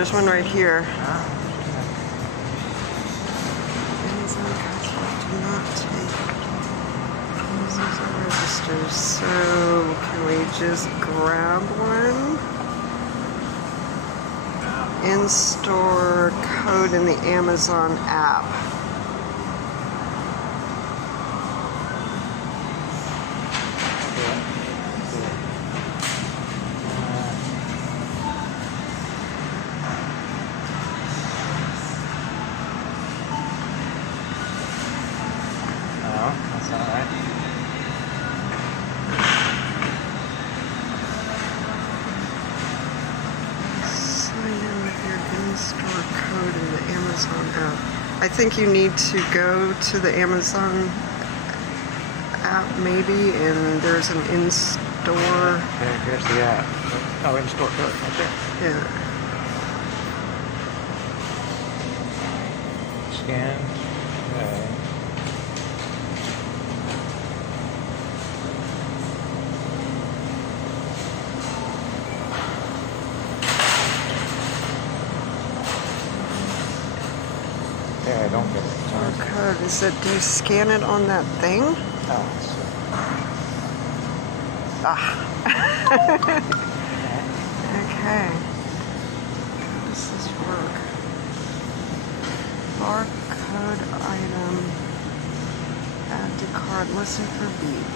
there's one right here. Registers. So can we just grab one? In-store code in the Amazon app. That's not right. In-store code in the Amazon app. I think you need to go to the Amazon app maybe, and there's an in-store. Okay, here's the app. Oh, in-store code. Okay. Yeah. Scan. Okay. Yeah, I don't get it. Store code. Is it? Do you scan it on that thing? Oh, Ah. Okay. How does this work? Barcode item. Add to cart. Listen for beep.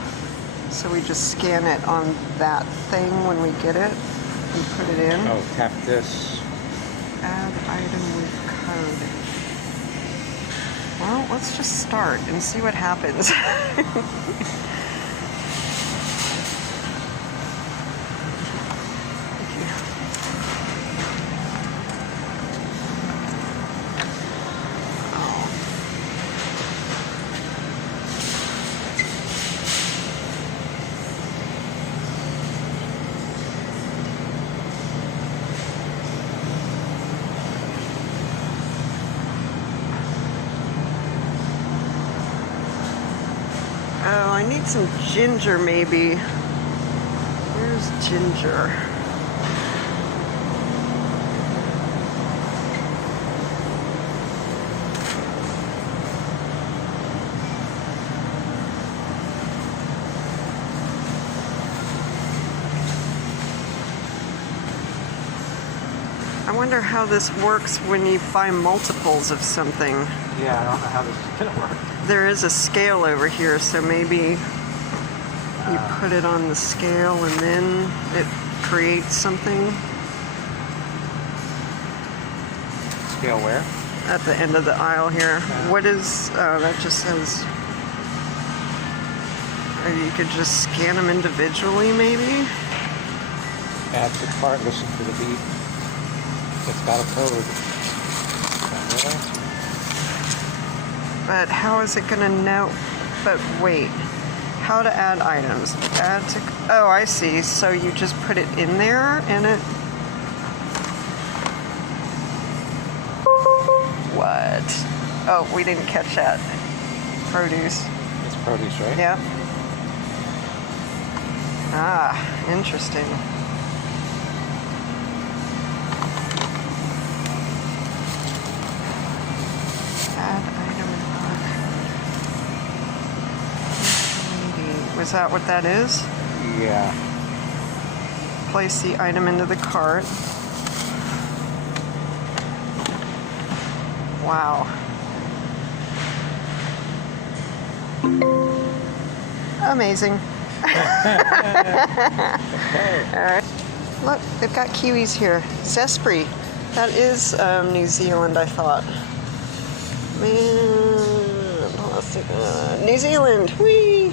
So we just scan it on that thing when we get it and put it in. oh, tap this. Add item with code. Well, let's just start and see what happens. Oh, I need some ginger maybe. Where's ginger? I wonder how this works when you buy multiples of something. Yeah, I don't know how this is gonna work. There is a scale over here, so maybe you put it on the scale and then it creates something Scale where? at the end of the aisle here. What is, that just says, or you could just scan them individually maybe? Add to cart, listen for the beep. It's got a code. Really? But how is it gonna know? But wait, how to add items? Add to, oh, I see. So you just put it in there and it, what? Oh, we didn't catch that. Produce. It's produce, right? Yep. Ah, interesting. Add item in cart. Was that what that is? Yeah. Place the item into the cart. Wow. Amazing. All right. Look, they've got kiwis here. Zespri. That is New Zealand, I thought. Man, New Zealand. Whee!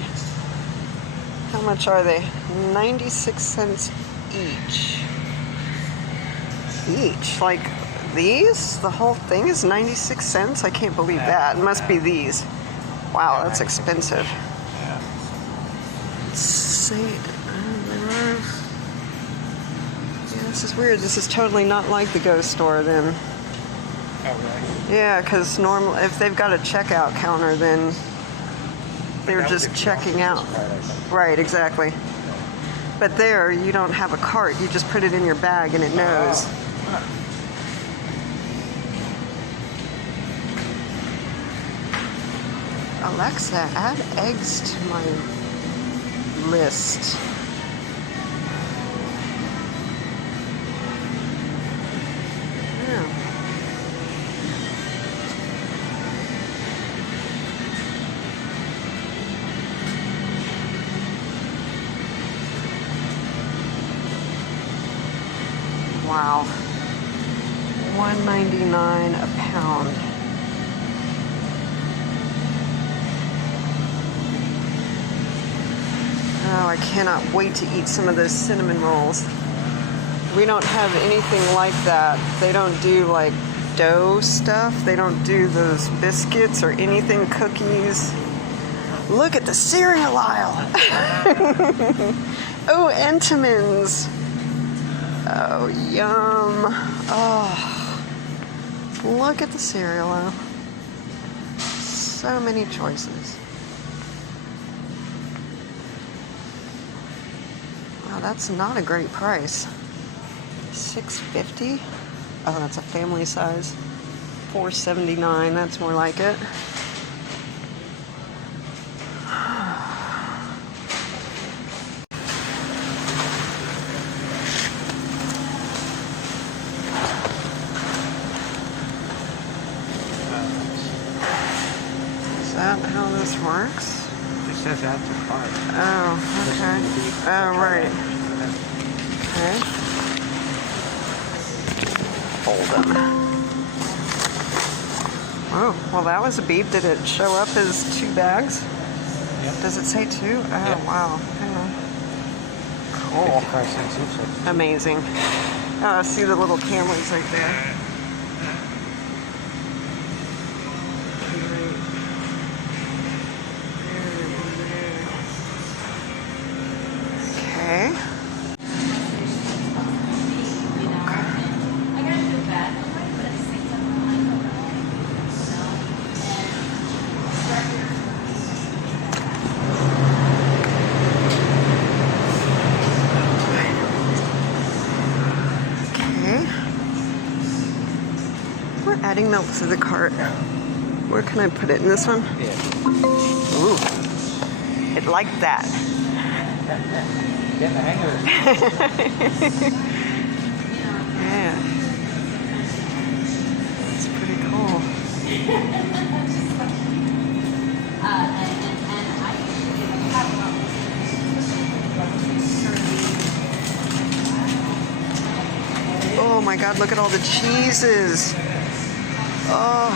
How much are they? 96 cents each. Each? Like these? The whole thing is 96 cents? I can't believe that. It must be these. Wow, that's expensive. Yeah. See, yeah, this is weird. This is totally not like the Go store then. Oh, really? Yeah, because normal if they've got a checkout counter, then they're just checking out. Right, exactly. But there, you don't have a cart. You just put it in your bag and it knows. Alexa, add eggs to my list. Yeah. Wow. $1.99 a pound. Oh, I cannot wait to eat some of those cinnamon rolls. We don't have anything like that. They don't do like dough stuff. They don't do those biscuits or anything, cookies. Look at the cereal aisle. Oh, Entenmann's. Oh, yum. Oh, look at the cereal aisle. So many choices. Wow, that's not a great price. $6.50. Oh, that's a family size. $4.79. That's more like it. Is that how this works? It says add to cart. Oh, okay. Oh, right. Okay. Hold them. Oh, well, that was a beep. Did it show up as 2 bags? Yep. Does it say 2? Oh, Yep. wow. Hang on. Cool. 55 cents each. Amazing. Oh, I see the little cameras right there. Okay. We're adding milk to the cart. Where can I put it? In this one? Yeah. Ooh. It liked that. Getting the hang of it. Yeah. It's pretty cool. Oh my God, look at all the cheeses. Oh.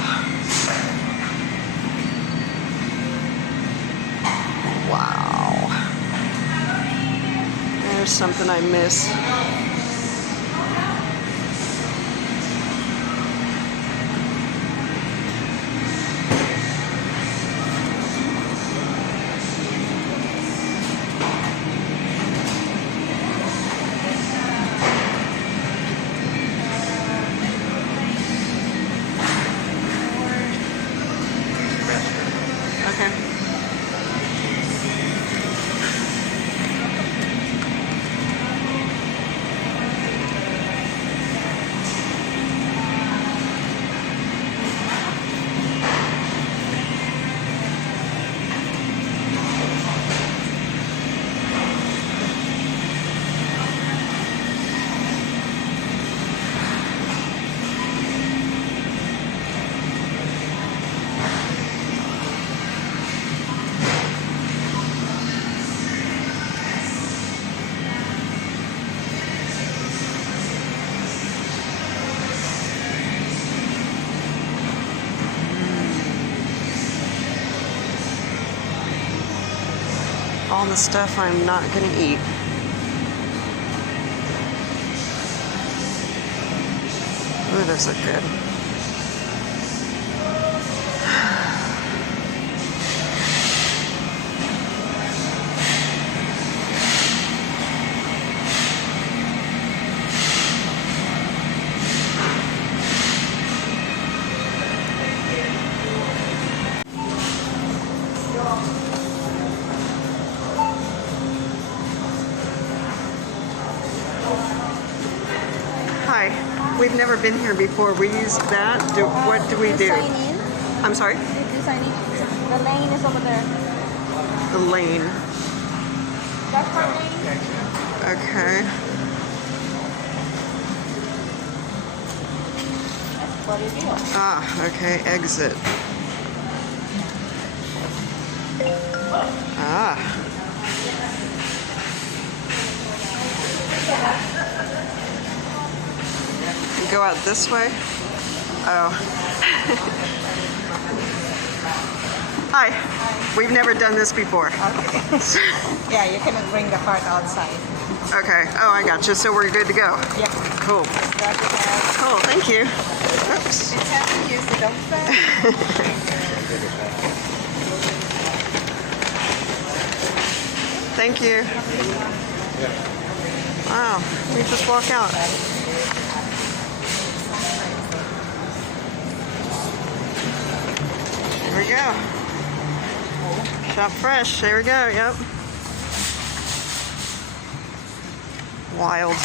Wow. There's something I miss. Okay. All the stuff I'm not gonna eat. Ooh, those look good. Hi, we've never been here before. We used that. What do we do? Sign in. I'm sorry? Did you sign in? The lane is over there. The lane. That's my lane. Okay. That's what it is. Ah, okay, exit. Ah. You go out this way? Oh. Hi. We've never done this before. Okay. Yeah, you cannot bring the cart outside. Okay. Oh, I got you. So we're good to go. Yep. Cool. Start it out. Cool. Thank you. Oops. It's time to use the dump bag. Thank you. Wow. We just walk out. There we go. Shop fresh. There we go. Yep. Wild.